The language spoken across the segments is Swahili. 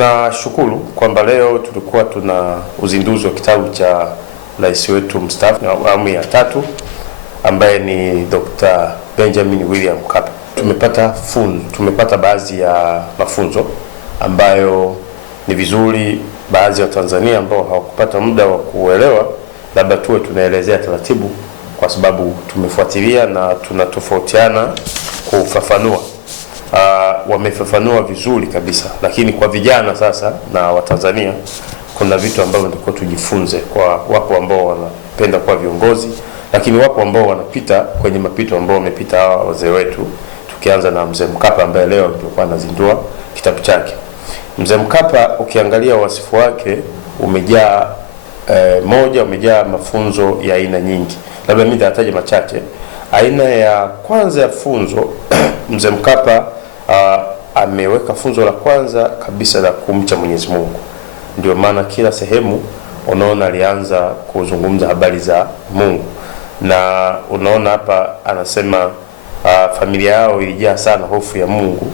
Nashukuru kwamba leo tulikuwa tuna uzinduzi wa kitabu cha rais wetu mstaafu na awamu ya 3 ambaye ni Dr. Benjamin William Mkapa. Tumepata baadhi ya mafunzo ambayo ni vizuri baadhi ya Tanzania ambao hawakupata muda wa kuelewa, labda tuwe tunaelezea taratibu, kwa sababu tumefuatilia na tunatofautiana kufafanua. Wamefafanua vizuri kabisa, lakini kwa vijana sasa na Watanzania kuna vitu ambavyo ndiko tujifunze. Kwa wapo ambao wanapenda kuwa viongozi, lakini wapo ambao wanapita kwenye mapito ambao wamepita hawa wazee wetu, tukianza na mzee Mkapa ambaye leo tulikuwa anazindua kitabu chake. Mzee Mkapa ukiangalia wasifu wake umejaa umejaa mafunzo ya aina nyingi. Labda mimi nitataja machache. Aina ya kwanza ya funzo mzee Mkapa ameweka funzo la kwanza kabisa la kumcha Mwenyezi Mungu. Ndio maana kila sehemu unaona alianza kuzungumza habari za Mungu, na unaona hapa anasema familia yao ilijaa sana hofu ya Mungu.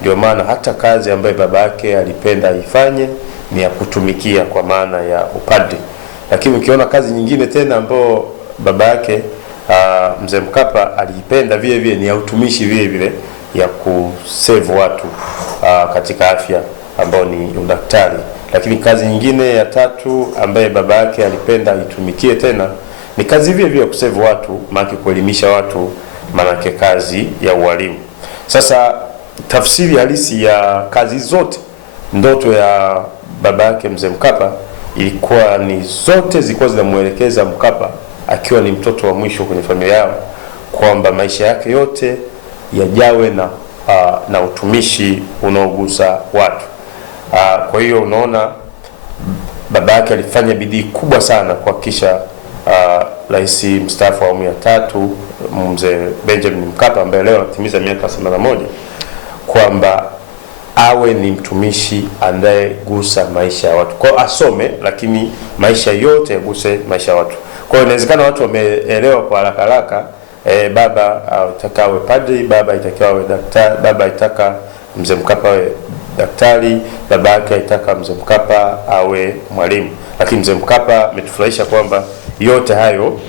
Ndio maana hata kazi ambayo baba yake alipenda ifanye ni ya kutumikia, kwa maana ya upadri. Lakini ukiona kazi nyingine tena ambayo baba yake mzee Mkapa alipenda vile vile ni ya utumishi vile vile, ya kusave watu katika afya ambao ni udaktari. Lakini kazi nyingine ya 3 ambaye baba yake alipenda aitumikie tena ni kazi vile vile kusave watu, maana kuelimisha watu, maana kazi ya ualimu. Sasa tafsiri halisi ya kazi zote, ndoto ya baba yake mzee Mkapa ilikuwa ni zote zilikuwa zinamuelekeza Mkapa akiwa ni mtoto wa mwisho kwenye familia yao, kwamba maisha yake yote yajawe na utumishi unaogusa watu. Kwa hiyo unaona baba yake alifanya bidii kubwa sana kuhakikisha rais mstaafu wa awamu ya 3 mzee Benjamin Mkapa ambaye leo anatimiza miaka 81 kwamba awe ni mtumishi anayegusa maisha ya watu. Kwa hiyo asome, lakini maisha yote yaguse maisha ya watu. Kwa hiyo inawezekana watu wameelewa kwa haraka, baba anataka awe padri, baba itakiwa awe daktari, baba itaka mzee Mkapa awe daktari, baba yake aitaka mzee Mkapa awe mwalimu. Lakini mzee Mkapa ametufurahisha kwamba yote hayo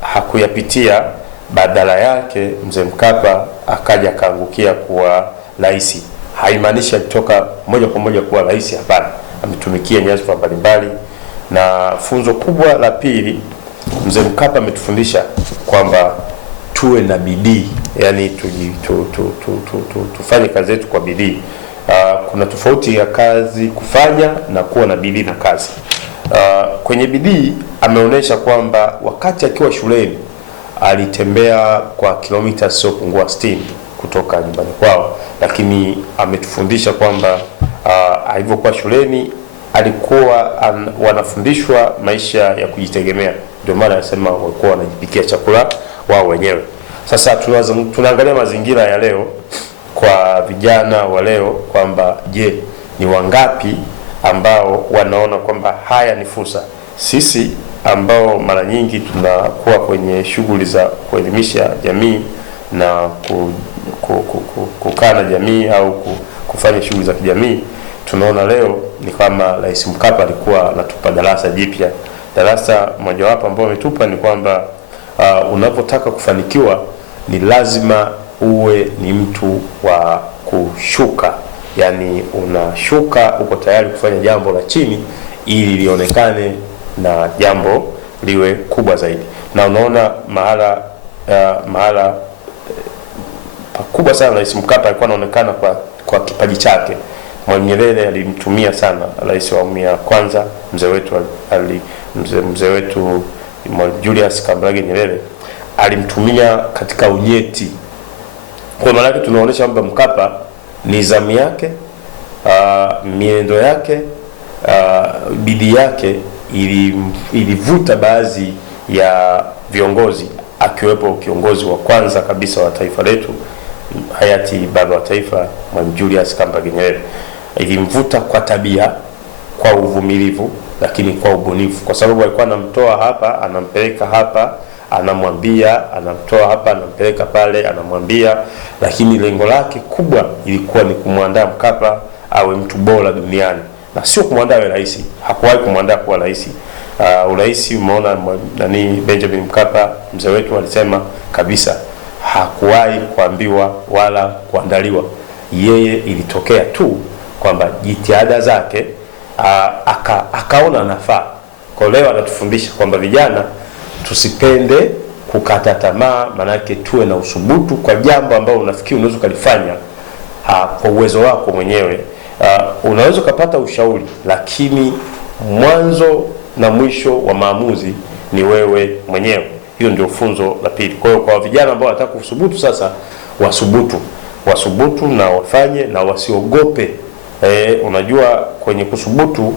hakuyapitia. Badala yake mzee Mkapa akaja kaangukia kuwa rais. Haimaanishi alitoka moja kwa moja kuwa rais, hapana. Ametumikia nyadhifa mbalimbali. Na funzo kubwa la pili, mzee Mkapa ametufundisha kwamba tuwe na bidii, yani tufanye kazi yetu kwa bidii. Kuna tofauti ya kazi kufanya na kuwa na bidii na kazi. Kwenye bidii ameonyesha kwamba wakati akiwa shuleni alitembea kwa kilomita siyopungua 60 kutoka nyumbani kwao, lakini ametufundisha kwamba alivyokuwa shuleni alikuwa wanafundishwa maisha ya kujitegemea. Ndio maana anasema walikuwa wanajipikia chakula wao wenyewe. Sasa tunaangalia mazingira ya leo kwa vijana wa leo, kwamba je, ni wangapi ambao wanaona kwamba haya ni fursa? Sisi ambao mara nyingi tunakuwa kwenye shughuli za kuelimisha jamii na kukaa na jamii au kufanya shughuli za kijamii, tunaona leo ni kama rais Mkapa alikuwa anatupa darasa jipya. Darasa mojawapo ambao ametupa ni kwamba unapotaka kufanikiwa ni lazima uwe ni mtu wa kushuka, yani unashuka, uko tayari kufanya jambo la chini ili lionekane na jambo liwe kubwa zaidi. Na unaona mahala pakubwa sana rais Mkapa alikuwa anaonekana kwa kipaji chake. Mwalimu Nyerere alimtumia sana, rais wa awamu ya kwanza mzee wetu Julius Kambarage Nyerere alimtumia katika unyeti. Kwa maana yake tunaonyesha kwamba Mkapa nidhamu yake, miendo yake, bidii yake ilivuta baadhi ya viongozi, akiwepo kiongozi wa kwanza kabisa wa taifa letu hayati baba wa taifa Mwalimu Julius Kambarage Nyerere. Ilimvuta kwa tabia, kwa uvumilivu, lakini kwa ubunifu, kwa sababu alikuwa anamtoa hapa anampeleka hapa, anamwambia, anamtoa hapa anampeleka pale, anamwambia, lakini lengo lake kubwa ilikuwa ni kumwandaa Mkapa awe mtu bora duniani, na sio kumwandaa awe rais. Hakuwahi kumwandaa kuwa rais. Urais umeona Benjamin Mkapa mzee wetu alisema kabisa hakuwahi kuambiwa wala kuandaliwa. Yeye ilitokea tu kwamba jitihada zake akaona nafaa. Kwa leo anatufundisha kwamba vijana tusipende kukata tamaa, manake tuwe na usubutu kwa jambo ambalo unafikiri unaweza kulifanya kwa uwezo wako mwenyewe. Unaweza kupata ushauri, lakini mwanzo na mwisho wa maamuzi ni wewe mwenyewe. Hiyo ndio funzo la pili. Kwa hiyo kwa vijana ambao wanataka kusubutu sasa, wasubutu na wafanye na wasiogope. Unajua kwenye kusubutu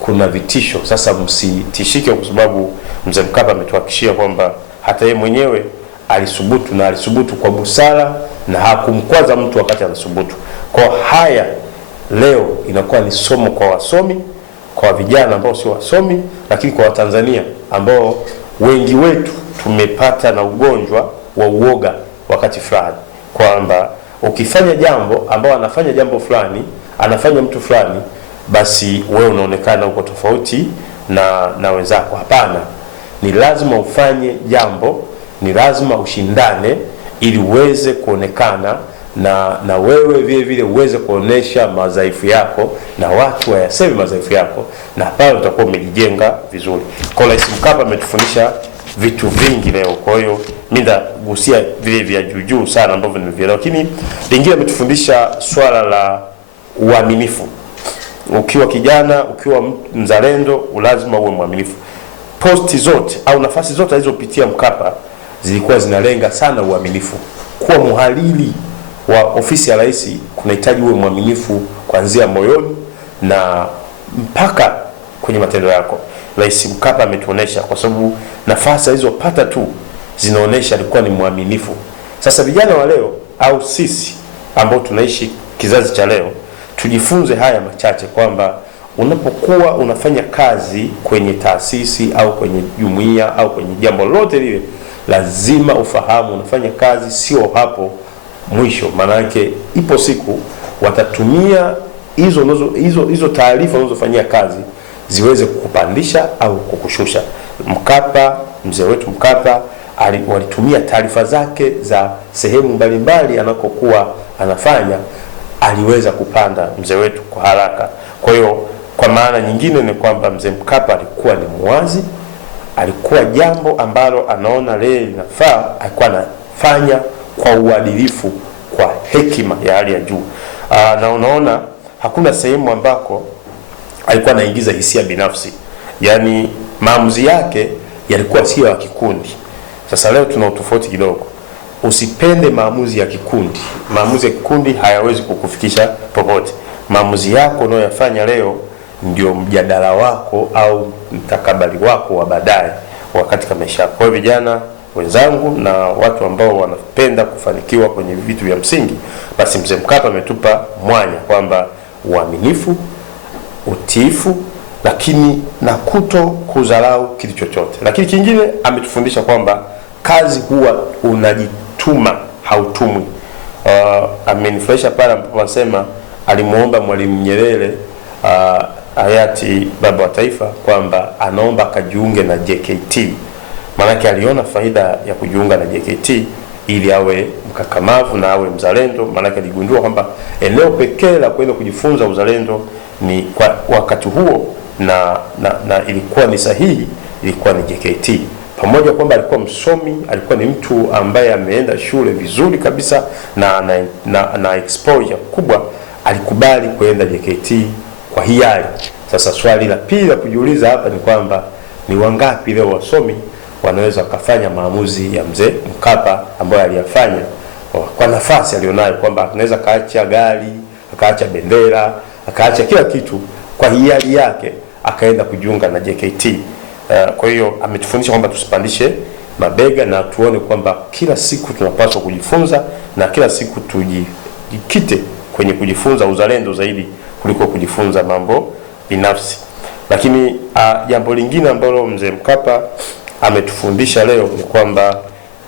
kuna vitisho. Sasa msitishike, kwa sababu mzee Mkapa ametuhakikishia kwamba hata yeye mwenyewe alisubutu, na alisubutu kwa busara na hakumkwaza mtu wakati anasubutu. Kwa haya leo inakuwa ni somo kwa wasomi, kwa vijana ambao sio wasomi, lakini kwa Watanzania ambao wengi wetu tumepata na ugonjwa wa uoga wakati fulani, kwamba ukifanya jambo ambao anafanya jambo fulani, anafanya mtu fulani, basi wewe unaonekana uko tofauti na wenzako. Hapana, ni lazima ufanye jambo, ni lazima ushindane ili uweze kuonekana na wewe vile vile uweze kuonesha madhaifu yako na watu wayaseme madhaifu yako, na pale utakuwa umejijenga vizuri. Kwa Rais Mkapa ametufundisha vitu vingi leo. Kwa hiyo mimi ndagusia vile vya juu sana ambavyo nimevielewa, lakini lingine ametufundisha swala la uaminifu. Ukiwa kijana, ukiwa mzalendo, lazima uwe mwaminifu. Posti zote au nafasi zote alizopitia Mkapa zilikuwa zinalenga sana uaminifu. Kuwa muhariri wa ofisi ya rais kunahitaji uwe mwaminifu kuanzia moyoni na mpaka kwenye matendo yako. Rais Mkapa ametuonesha, kwa sababu nafasi alizopata tu zinaonesha alikuwa ni mwaminifu. Sasa vijana wa leo au sisi ambao tunaishi kizazi cha leo, tujifunze haya machache, kwamba unapokuwa unafanya kazi kwenye taasisi au kwenye jumuiya au kwenye jambo lolote lile, lazima ufahamu unafanya kazi sio hapo mwisho. Maana yake ipo siku watatumia hizo taarifa unazofanyia kazi ziweze kukupandisha au kukushusha. Mkapa, mzee wetu Mkapa walitumia taarifa zake za sehemu mbalimbali anakokuwa anafanya, aliweza kupanda mzee wetu kwa haraka. Kwa hiyo kwa maana nyingine ni kwamba mzee Mkapa alikuwa ni muwazi, alikuwa jambo ambalo anaona leo linafaa, alikuwa anafanya kwa uadilifu, kwa hekima ya hali ya juu. Na unaona hakuna sehemu ambako alikuwa anaingiza hisia binafsi, yani maamuzi yake yalikuwa sio ya kikundi. Sasa leo tuna utofauti kidogo. Usipende maamuzi ya kikundi. Maamuzi ya kikundi hayawezi kukufikisha popote. Maamuzi yako unayoyafanya leo ndio mjadala wako au mtakabali wako wa baadaye wakati maisha yako. Kwa vijana wenzangu na watu ambao wanapenda kufanikiwa kwenye vitu vya msingi, basi mzee Mkapa ametupa mwanya kwamba uaminifu, utiifu, lakini na kuto kudharau kitu chochote. Lakini kingine ametufundisha kwamba kazi huwa unajituma, hautumwi. Amenifurahisha pale ambapo anasema alimuomba Mwalimu Nyerere, hayati baba wa taifa, kwamba anaomba akajiunge na JKT. Maana aliona faida ya kujiunga na JKT ili awe mkakamavu na awe mzalendo. Maana aligundua kwamba eneo pekee la kwenda kujifunza uzalendo ni kwa wakati huo na ilikuwa ni sahihi, ilikuwa ni JKT. Pamoja kwamba alikuwa msomi, alikuwa ni mtu ambaye ameenda shule vizuri kabisa na exposure kubwa, alikubali kuenda JKT kwa hiari. Sasa swali la pili la kujiuliza hapa ni kwamba ni wangapi leo wasomi wanaweza kufanya maamuzi ya mzee Mkapa ambayo aliyafanya kwa nafasi alionayo, kwamba anaweza kaacha gari, akaacha bendera, akaacha kila kitu kwa hiari yake akaenda kujiunga na JKT. Kwa hiyo ametufundisha kwamba tusipandishe mabega na tuone kwamba kila siku tunapaswa kujifunza na kila siku tujikite kwenye kujifunza uzalendo zaidi kuliko kujifunza mambo binafsi. Lakini jambo lingine ambalo mzee Mkapa ametufundisha leo ni kwamba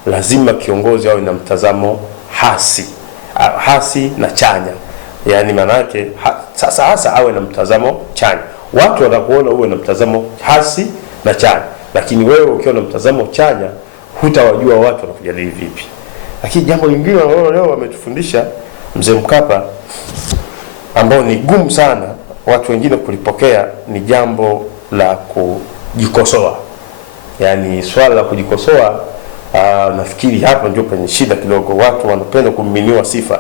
lazima kiongozi awe na mtazamo hasi na chanya. Yani manake sasa hasa awe na mtazamo chanya. Watu watakuona uwe na mtazamo hasi na chanya, lakini wewe ukiwa na mtazamo chanya hutawajua watu wanakujadili vipi. Lakini jambo lingine ambalo leo wametufundisha Mzee Mkapa, ambao ni gumu sana watu wengine kulipokea, ni jambo la kujikosoa. Yani swala la kujikosoa, nafikiri hapo ndio penye shida kidogo. Watu wanapenda kumiminiwa sifa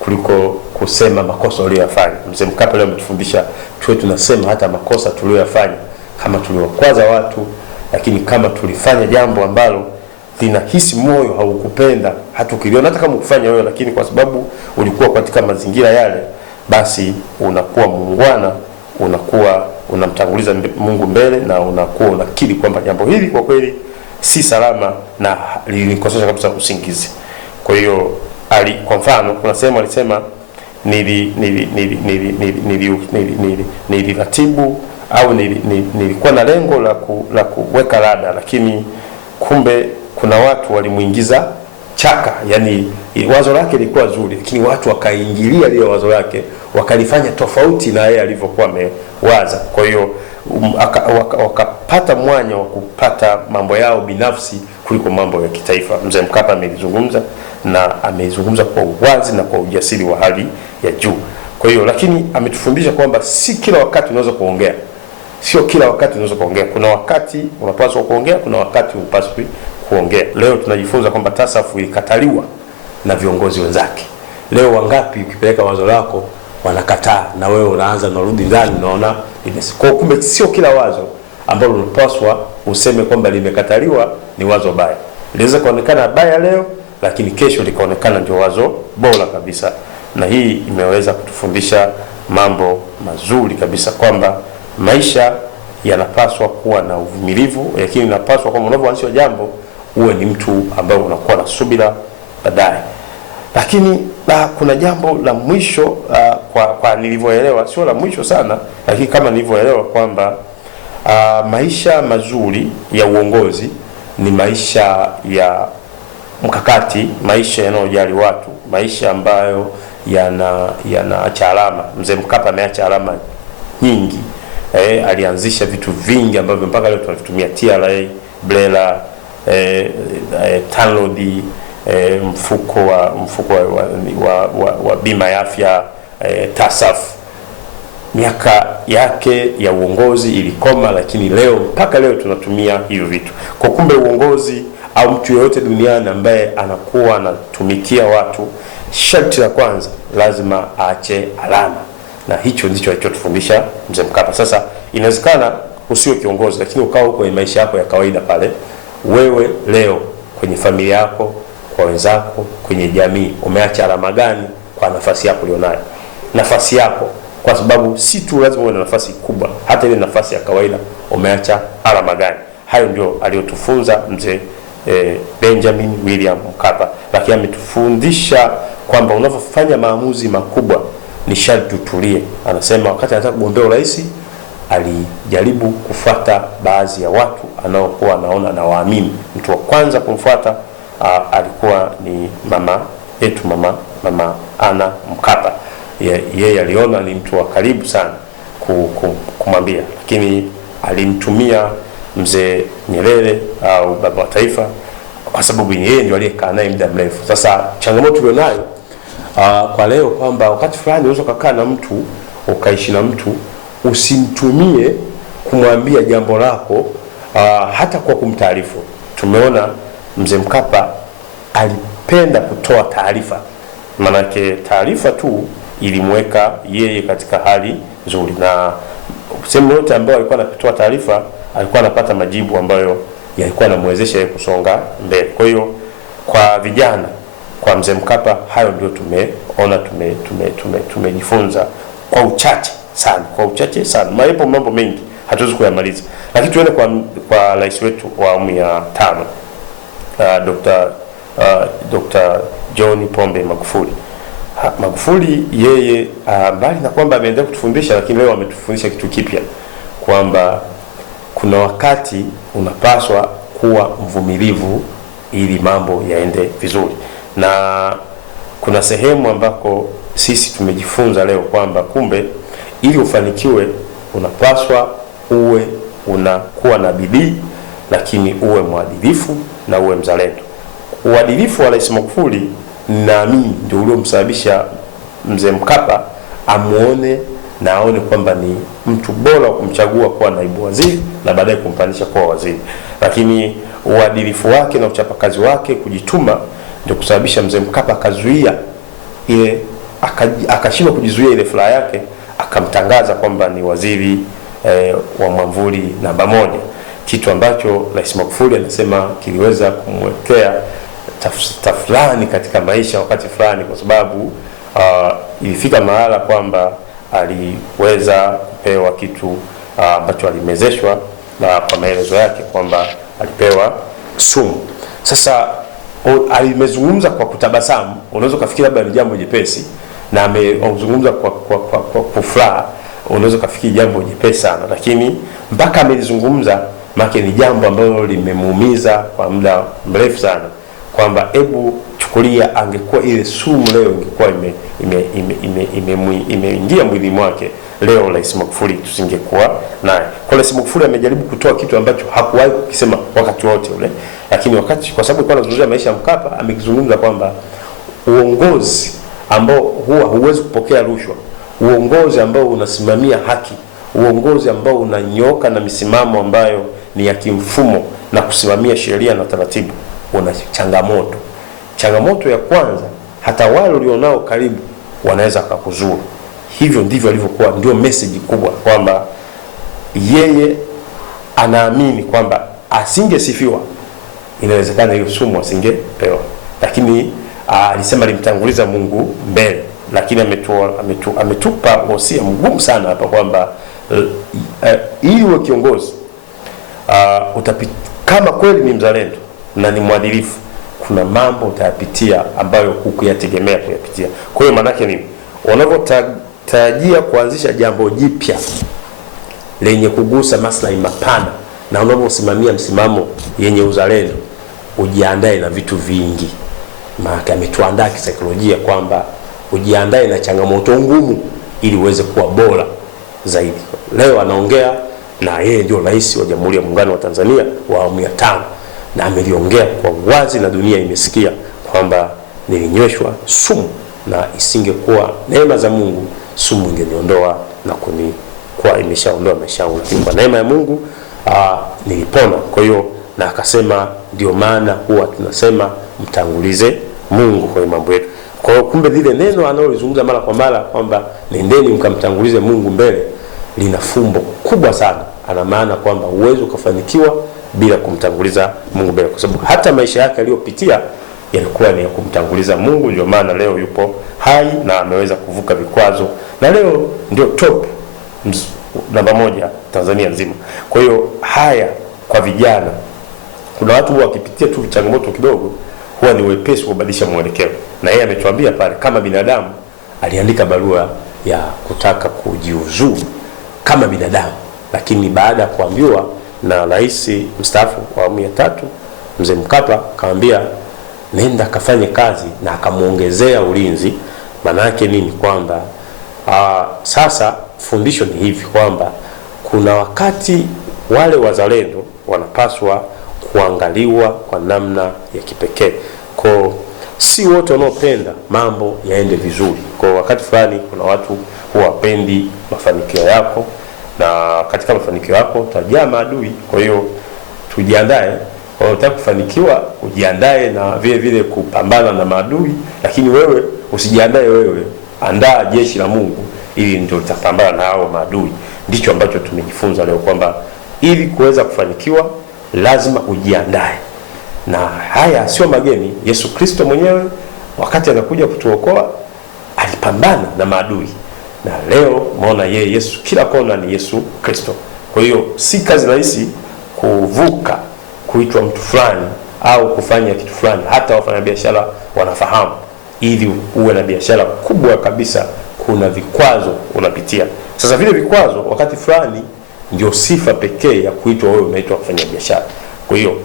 kuliko kusema makosa waliyofanya. Mzee Mkapa leo ametufundisha tuwe tunasema hata makosa tuliyofanya, kama tuliwakwaza watu, lakini kama tulifanya jambo ambalo linahisi moyo haukupenda, hata ukiliona, hata kama ukufanya wewe, lakini kwa sababu ulikuwa katika mazingira yale, basi unakuwa muungwana, unakuwa unamtanguliza Mungu mbele, na unakuwa unakiri kwamba jambo hili kwa kweli si salama na lilikosesha kabisa usingizi. Kwa hiyo kwa mfano kuna sehemu alisema niliratibu au nilikuwa na lengo la kuweka rada, lakini kumbe kuna watu walimuingiza chaka. Yani wazo lake lilikuwa zuri, lakini watu wakaingilia ile wazo lake wakalifanya tofauti na yeye alivyokuwa amewaza. Kwa hiyo wakapata mwanya wa kupata mambo yao binafsi kuliko mambo ya kitaifa. Mzee Mkapa amelizungumza, na ameizungumza kwa uwazi na kwa ujasiri wa hali ya juu. Kwa hiyo lakini ametufundisha kwamba si kila wakati unaweza kuongea. Sio kila wakati unaweza kuongea. Kuna wakati unapaswa kuongea, kuna wakati unapaswi kuongea. Leo tunajifunza kwamba TASAF ilikataliwa na viongozi wenzake. Leo wangapi ukipeleka wazo lako wanakataa, na wewe unaanza unarudi ndani unaona kwa kumbe sio kila wazo ambalo unapaswa useme kwamba limekataliwa ni wazo baya. Linaweza kuonekana baya leo, lakini kesho likaonekana ndio wazo bora kabisa. Na hii imeweza kutufundisha mambo mazuri kabisa, kwamba maisha yanapaswa kuwa na uvumilivu, lakini inapaswa kwamba unapoanzisha jambo uwe ni mtu ambaye unakuwa na subira baadaye. Lakini kuna jambo la mwisho, kwa nilivyoelewa, sio la mwisho sana, lakini kama nilivyoelewa kwamba maisha mazuri ya uongozi ni maisha ya mkakati, maisha yanayojali watu, maisha ambayo yanaacha alama. Mzee Mkapa ameacha alama nyingi. Alianzisha vitu vingi ambavyo mpaka leo tunavitumia: TRA, BRELA, TANROADS, mfuko wa bima ya afya, TASAF. Miaka yake ya uongozi ilikoma, lakini leo mpaka leo tunatumia hivyo vitu. Kwa kumbe uongozi au mtu yeyote duniani ambaye anakuwa anatumikia watu, sharti la kwanza lazima aache alama, na hicho ndicho alichotufundisha Mzee Mkapa. Sasa inawezekana usiwe kiongozi, lakini ukao huko kwenye maisha yako ya kawaida pale, wewe leo kwenye familia yako, kwa wenzako, kwenye jamii, umeacha alama gani kwa nafasi yako ulionayo? Nafasi yako, kwa sababu si tu lazima uwe na nafasi kubwa, hata ile nafasi ya kawaida umeacha alama gani? Hayo ndio aliyotufunza Mzee Benjamin William Mkapa. Lakini ametufundisha kwamba unapofanya maamuzi makubwa ni sharti utulie. Anasema wakati anataka kugombea urais alijaribu kufuata baadhi ya watu anaokuwa anaona na waamini. Mtu wa kwanza kumfuata alikuwa ni mama yetu, mama Ana Mkapa. Yeye aliona ni mtu wa karibu sana kumwambia, lakini alimtumia Mzee Nyerere au baba wa taifa kwa sababu yeye ndio aliyekaa naye muda mrefu. Sasa changamoto tulionayo kwa leo kwamba wakati fulani unaweza kukaa na mtu, ukaishi na mtu, usimtumie kumwambia jambo lako hata kwa kumtaarifu. Tumeona Mzee Mkapa alipenda kutoa taarifa, manake taarifa tu ilimweka yeye katika hali nzuri, na sehemu yote ambayo alikuwa anatoa taarifa alikuwa anapata majibu ambayo yalikuwa yanamwezesha yeye kusonga mbele. Kwa hiyo kwa vijana, kwa Mzee Mkapa, hayo ndio tumeona tumejifunza kwa uchache sana. Maelepo mambo mengi hatuwezi kuyamaliza, lakini tuende kwa rais wetu wa awamu ya 5, Dr. John Pombe Magufuli. Magufuli yeye mbali na kwamba ameendelea kutufundisha, lakini leo ametufundisha kitu kipya, kwamba kuna wakati unapaswa kuwa mvumilivu ili mambo yaende vizuri, na kuna sehemu ambako sisi tumejifunza leo kwamba kumbe ili ufanikiwe unapaswa uwe unakuwa na bidii, lakini uwe mwadilifu na uwe mzalendo. Uadilifu wa Rais Magufuli naamini ndio uliomsababisha Mzee Mkapa amuone na aone kwamba ni mtu bora kumchagua kuwa naibu waziri na baadaye kumpandisha kuwa waziri. Lakini uadilifu wake na uchapakazi wake, kujituma, ndio kusababisha Mzee Mkapa akazuia ile, akashindwa kujizuia ile furaha yake, akamtangaza kwamba ni waziri wa mwamvuli namba 1, kitu ambacho Rais Magufuli anasema kiliweza kumwekea tafulani katika maisha wakati fulani, kwa sababu ilifika mahala kwamba aliweza kupewa kitu ambacho alimezeshwa, na kwa maelezo yake kwamba alipewa sumu. Sasa alimezungumza kwa kutabasamu, unaweza kufikiri labda ni jambo jepesi, na amezungumza kwa furaha, unaweza kufikiri jambo jepesi sana, lakini mpaka amelizungumza maana ni jambo ambalo limemuumiza kwa muda mrefu sana, kwamba hebu chukulia angekuwa ile sumu leo ingekuwa imeingia mwili mwake, leo Rais Magufuli tusingekuwa naye. Kwa Rais Magufuli amejaribu kutoa kitu ambacho hakuwahi kukisema wakati wote ule, lakini wakati, kwa sababu alikuwa anazungumzia maisha ya Mkapa, amekizungumza kwamba uongozi ambao huwa huwezi kupokea rushwa, uongozi ambao unasimamia haki, uongozi ambao unanyoka na misimamo ambayo ni ya kimfumo na kusimamia sheria na taratibu, una changamoto. Changamoto ya kwanza, hata wale walionao karibu wanaweza kukuzuru. Hivyo ndivyo alivyokuwa, ndio message kubwa, kwamba yeye anaamini kwamba asingesifiwa inawezekana hiyo sumu asingepewa, lakini alisema alimtanguliza Mungu mbele. Lakini ametupa wosia mgumu sana hapa kwamba ili uwe kiongozi kama kweli ni mzalendo na ni mwadilifu, kuna mambo utayapitia ambayo hukuyategemea kuyapitia. Kwa hiyo maana yake nini? Unapotarajia kuanzisha jambo jipya lenye kugusa maslahi mapana, na unaposimamia msimamo yenye uzalendo, ujiandae na vitu vingi. Maana ametuandaa kisaikolojia kwamba ujiandae na changamoto ngumu ili uweze kuwa bora zaidi. Leo anaongea na yeye ndio Rais wa Jamhuri ya Muungano wa Tanzania wa awamu ya 5, na ameliongea kwa wazi na dunia imesikia kwamba nilinyweshwa sumu, na isingekuwa neema za Mungu sumu ingeniondoa na kunikuwa imeshaondoa maisha yangu, lakini kwa neema ya Mungu nilipona. Kwa hiyo na akasema ndio maana huwa tunasema mtangulize Mungu kwa mambo yetu. Kwa hiyo kumbe lile neno analozungumza mara kwa mara kwamba nendeni mkamtangulize Mungu mbele, lina fumbo kubwa sana. Ana maana kwamba uwezo ukafanikiwa bila kumtanguliza Mungu mbele, kwa sababu hata maisha yake aliyopitia yalikuwa ni ya kumtanguliza Mungu. Ndio maana leo yupo hai na ameweza kuvuka vikwazo, na leo ndio top namba 1 Tanzania nzima. Kwa hiyo haya kwa vijana, kuna watu wakipitia tu changamoto kidogo huwa ni wepesi kubadilisha mwelekeo, na yeye ametuambia pale kama binadamu aliandika barua ya kutaka kujiuzuru kama binadamu, lakini baada ya kuambiwa na rais mstaafu wa awamu ya 3 Mzee Mkapa akamwambia nenda kafanye kazi, na akamuongezea ulinzi. Maana yake nini? Kwamba sasa fundisho ni hivi kwamba kuna wakati wale wazalendo wanapaswa kuangaliwa kwa namna ya kipekee. Kwa si wote wanaopenda mambo yaende vizuri. Kwa wakati fulani kuna watu huwapendi mafanikio yako, na katika mafanikio yako utajaa maadui. Kwa hiyo tujiandae, unataka kufanikiwa ujiandae na vile vile kupambana na maadui, lakini wewe usijiandae wewe, andaa jeshi la Mungu ili ndio utapambana na hao maadui. Ndicho ambacho tumejifunza leo kwamba ili kuweza kufanikiwa lazima ujiandae. Na haya sio mageni. Yesu Kristo mwenyewe wakati anakuja kutuokoa alipambana na maadui, na leo umeona yeye Yesu kila kona ni Yesu Kristo. Kwa hiyo si kazi rahisi kuvuka kuitwa mtu fulani au kufanya kitu fulani. Hata wafanyabiashara wanafahamu, ili uwe na biashara kubwa kabisa kuna vikwazo unapitia. Sasa vile vikwazo wakati fulani ndio sifa pekee ya kuitwa wewe unaitwa mfanyabiashara. Kwa hiyo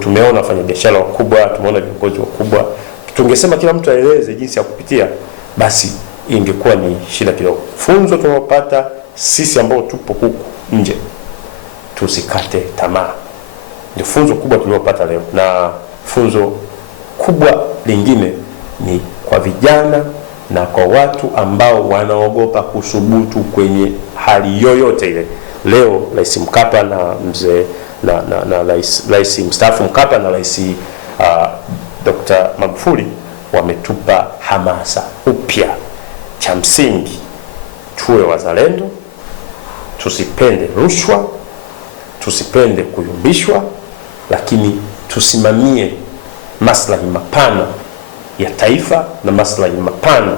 tumeona wafanyabiashara wakubwa, tumeona viongozi wakubwa. Tungesema kila mtu aeleze jinsi ya kupitia, basi ingekuwa ni shida kidogo. Funzo tunalopata sisi ambao tupo huku nje, tusikate tamaa. Ndio funzo kubwa tulilopata leo. Na funzo kubwa lingine ni kwa vijana na kwa watu ambao wanaogopa kusubutu kwenye hali yoyote ile. Leo Rais Mkapa na mzee na Rais mstaafu Mkapa na Rais Dr. Magufuli wametupa hamasa upya. Cha msingi tuwe wazalendo, tusipende rushwa, tusipende kuyumbishwa, lakini tusimamie maslahi mapana ya taifa na maslahi mapana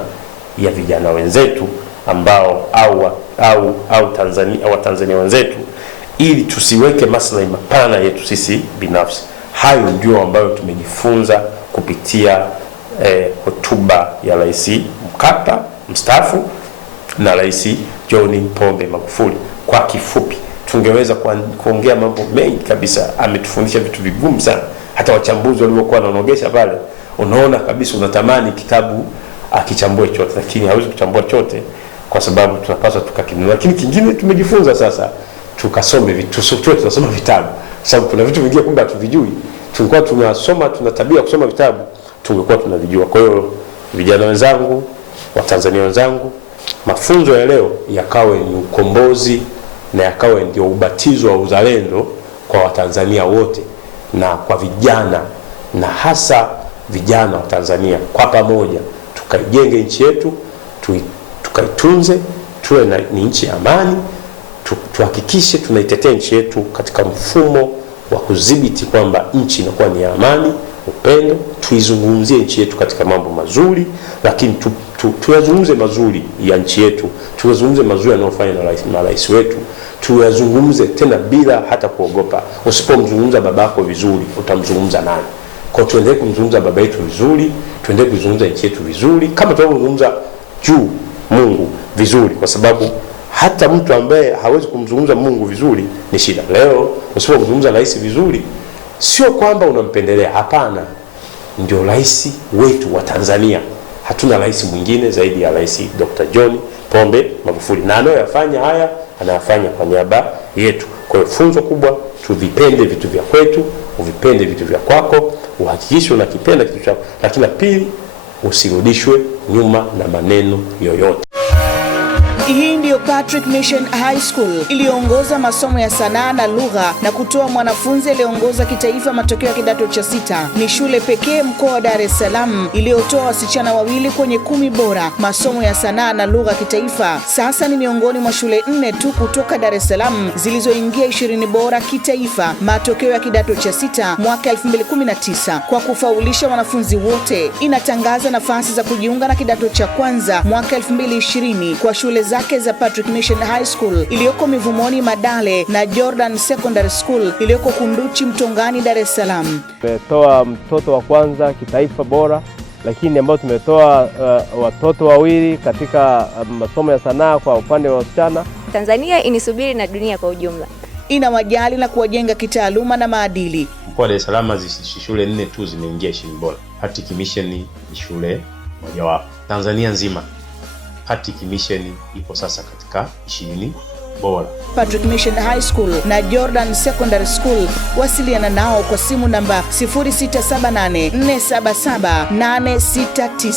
ya vijana wenzetu ambao Tanzania wenzetu, ili tusiweke maslahi mapana yetu sisi binafsi. Hayo ndio ambayo tumejifunza kupitia hotuba ya Rais Mkapa mstaafu na Rais John Pombe Magufuli. Kwa kifupi, tungeweza kuongea mambo mengi kabisa. Ametufundisha vitu vigumu sana. Hata wachambuzi waliokuwa wanaonogesha pale, unaona kabisa unatamani kitabu akichambue chote, lakini hawezi kuchambua chote kwa sababu tunapaswa tukakinunua. Lakini kingine tumejifunza sasa, tukasome vitu, tunasoma vitabu. Sababu kuna vitu vingine kumbe hatuvijui. Tulikuwa tunasoma, tuna tabia kusoma vitabu, tungekuwa tunavijua. Kwa hiyo vijana wenzangu, Watanzania wenzangu, mafunzo ya leo yakawe ni ukombozi na yakawe ndio ubatizo wa uzalendo kwa Watanzania wote na kwa vijana, na hasa vijana wa Tanzania. Kwa pamoja tukaijenge nchi yetu, tukaitunze, tuwe ni nchi ya amani, tuhakikishe tunaitetea nchi yetu katika mfumo wa kudhibiti kwamba nchi inakuwa ni amani, upendo. Tuizungumzie nchi yetu katika mambo mazuri, lakini tuyazungumze mazuri ya nchi yetu, tuyazungumze mazuri yanayofanywa na rais wetu, tuyazungumze tena bila hata kuogopa. Usipomzungumza babako vizuri, utamzungumza nani? Kwa tuendelee kumzungumza baba yetu vizuri, tuendelee kuzungumza nchi yetu vizuri, kama tunavyozungumza juu Mungu vizuri, kwa sababu hata mtu ambaye hawezi kumzungumza Mungu vizuri ni shida. Leo usipomzungumza rais vizuri, sio kwamba unampendelea, hapana. Ndio rais wetu wa Tanzania. Hatuna rais mwingine zaidi ya Rais Dr. John Pombe Magufuli, na anayoyafanya haya anayafanya kwa niaba yetu. Kwa hiyo funzo kubwa, tuvipende vitu vya kwetu, uvipende vitu vya kwako, uhakikishe unakipenda kitu chako, lakini pili, usirudishwe nyuma na maneno yoyote. Hii ndiyo Patrick Mission High School iliyoongoza masomo ya sanaa na lugha na kutoa mwanafunzi aliyeongoza kitaifa matokeo ya kidato cha 6. Ni shule pekee mkoa wa Dar es Salaam iliyotoa wasichana 2 kwenye 10 bora masomo ya sanaa na lugha kitaifa. Sasa ni miongoni mwa shule 4 tu kutoka Dar es Salaam zilizoingia 20 bora kitaifa matokeo ya kidato cha 6 mwaka 2019. Kwa kufaulisha wanafunzi wote, inatangaza nafasi za kujiunga na kidato cha kwanza mwaka 2020 kwa shule zake za Patrick Mission High School iliyoko Mivumoni Madale na Jordan Secondary School iliyoko Kunduchi Mtongani Dar es Salaam. Tumetoa mtoto wa kwanza kitaifa bora, lakini ambao tumetoa watoto 2 katika masomo ya sanaa kwa upande wa wasichana. Tanzania inisubiri na dunia kwa ujumla. Inawajali na kuwajenga kitaaluma na maadili. Mkoa wa Dar es Salaam shule 4 tu zimeingia 20 bora. Patrick Mission ni shule mojawapo. Tanzania nzima Patrick Mission ipo sasa katika 20 bora. Patrick Mission High School na Jordan Secondary School, wasiliana nao kwa simu namba 0678 477 869.